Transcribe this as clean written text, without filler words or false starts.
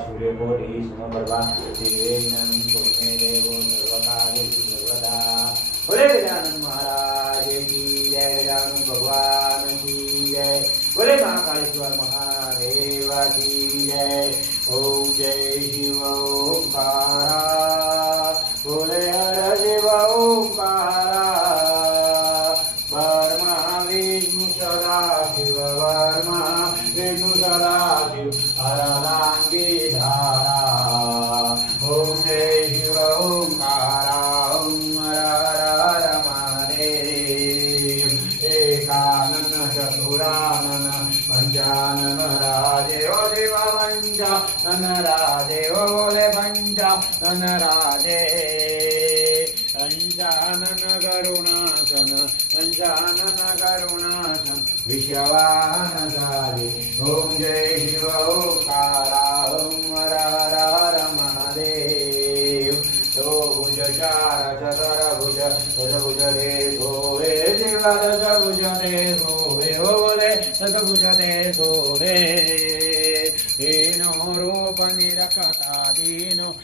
सूर्यकोटि समप्रभा निर्विघ्नं कुरु मे देव सर्वकार्येषु सर्वदा। बोले गजानन महाराज की जय, गजानन भगवान की जय, बोले महाकालेश्वर महादेव की जय। ओम जय शिव ओंकारा, बोले हर शिव ओंकारा, वर्मा विष्णु सदा शिव, वर्मा विष्णु सदा शिव, हरलांगी धारा। ओम जय शिव ओंकारा, ओम हर हर महादेव। एकानन चतुरानन पंचानन राजे ओ शिव पंचानन राजे, ओ बोले पंचानन राजे। पंचानन करुणासन, पंचानन करुणासन, विश्ववाहन सारे। ओम जय शिव ओंकारा, ओम हर हर महादेव। दो भुज चार चतुर्भुज, दशभुज देखो हे शिव, दशभुज देखो हे, ओ बोले दशभुज देखो हे। दीनो रूप निरखता दीनो